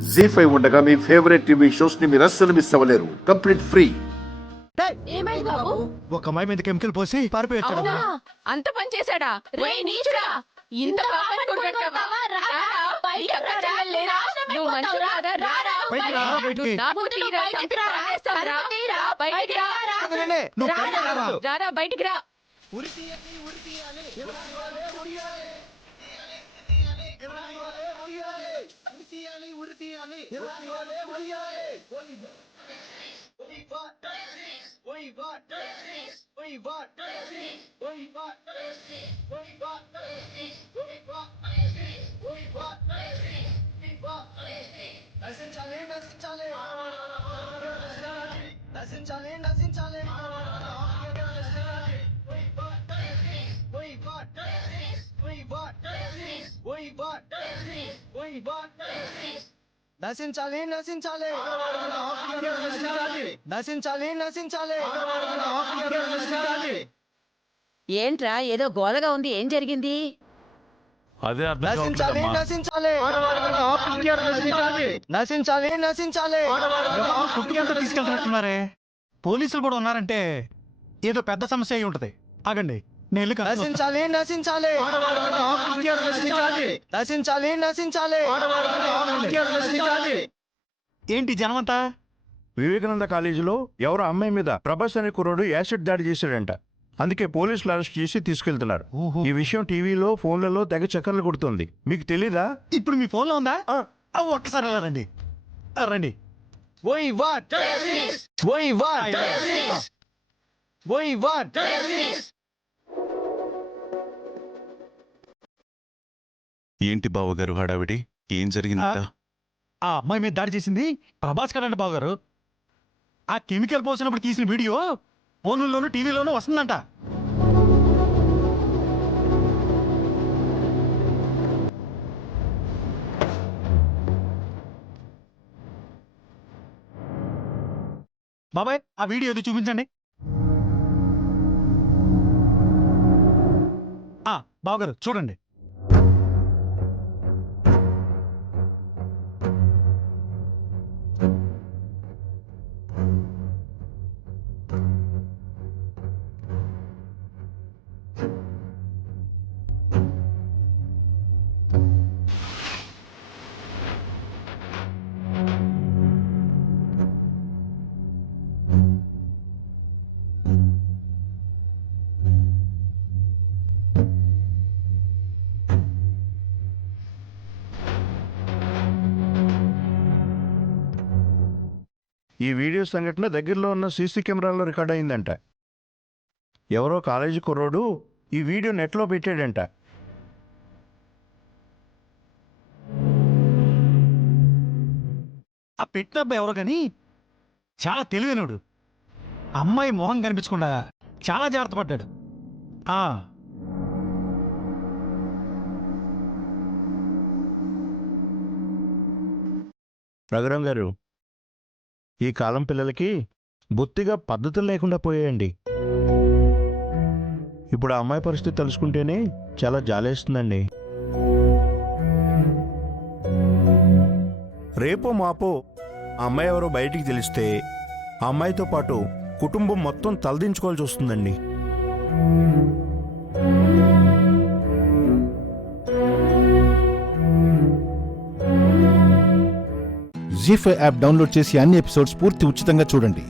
జీ5 ఉండగా మీ favourite TV shows ని మీరు అస్సలు మిస్ అవ్వలేరు. Complete free. ఏమైంది బాబు? ఒక అమ్మాయి మీద కెమికల్ పోసి పారిపోయాడు. అవునా? అంత పని చేశాడా? రేయ్ నీచుడా! ఇంత పాపని కొడతావా? రారా, బయటికి రా, లేరా? నువ్వు మనిషి కాదా? రారా, బయటికి రా, బయటికి. నాకు తీరా, చంపి పారేస్తానురా. బయటికి రా, నువ్వు రారా, రారా, బయటికి రా. నశించాలి నశించాలి నశించాలి నశించాలి ఏంట్రా ఏదో గోలగా ఉంది, ఏం జరిగింది? అదే అర్థం నశించాలి కావట్లేదమ్మా. నశించాలి నశించాలి నశించాలి తీసుకెళ్తున్నట్టున్నారే. పోలీసులు కూడా ఉన్నారంటే ఏదో పెద్ద సమస్య అయి ఉంటది. ఆగండి, నేను వెళ్ళి కనుక్కొస్తా. నశించాలి నశించాలి నశించాలి నశించాలి ఏంటి జనమంతా? వివేకానంద కాలేజీలో ఎవరో అమ్మాయి మీద ప్రభాస్ అనే కుర్రాడు యాసిడ్ దాడి చేశాడంట. అందుకే పోలీసులు అరెస్ట్ చేసి తీసుకెళ్తున్నారు. ఓహో. ఈ విషయం టీవీలో ఫోన్లలో తెగ చక్కర్లు కొడుతుంది. మీకు తెలీదా? ఇప్పుడు మీ ఫోన్లో ఉందా? ఒక్కసారి అలా రండి. రండి. Woi what? Woi what? Woi what? ఏంటి బావగారు హడావిడి? ఏం జరిగిందంట? ఆ అమ్మాయి మీద దాడి చేసింది ప్రభాస్ కదండి బావగారు. ఆ కెమికల్ పోసినప్పుడు తీసిన వీడియో ఫోన్లోనూ టీవీలోనూ వస్తుందంట. బాబాయ్, ఆ వీడియో ఏది చూపించండి. బావగారు చూడండి. ఈ వీడియో సంఘటన దగ్గరలో ఉన్న సీసీ కెమెరాలో రికార్డ్ అయిందంట. ఎవరో కాలేజీ కుర్రోడు ఈ వీడియో నెట్లో పెట్టాడంట. ఆ పెట్టినబ్బా ఎవరో కానీ చాలా తెలివైనడు. అమ్మాయి మొహం కనిపించకుండా చాలా జాగ్రత్త పడ్డాడు. రఘురాం గారు, ఈ కాలం పిల్లలకి బొత్తిగా పద్ధతులు లేకుండా పోయాయండి. ఇప్పుడు ఆ అమ్మాయి పరిస్థితి తెలుసుకుంటేనే చాలా జాలేస్తుందండి. రేపో మాపో ఆ అమ్మాయి ఎవరో బయటికి తెలిస్తే ఆ అమ్మాయితో పాటు కుటుంబం మొత్తం తలదించుకోవాల్సి వస్తుందండి. జీ5 యాప్ డౌన్లోడ్ చేసి అన్ని ఎపిసోడ్స్ పూర్తి ఉచితంగా చూడండి.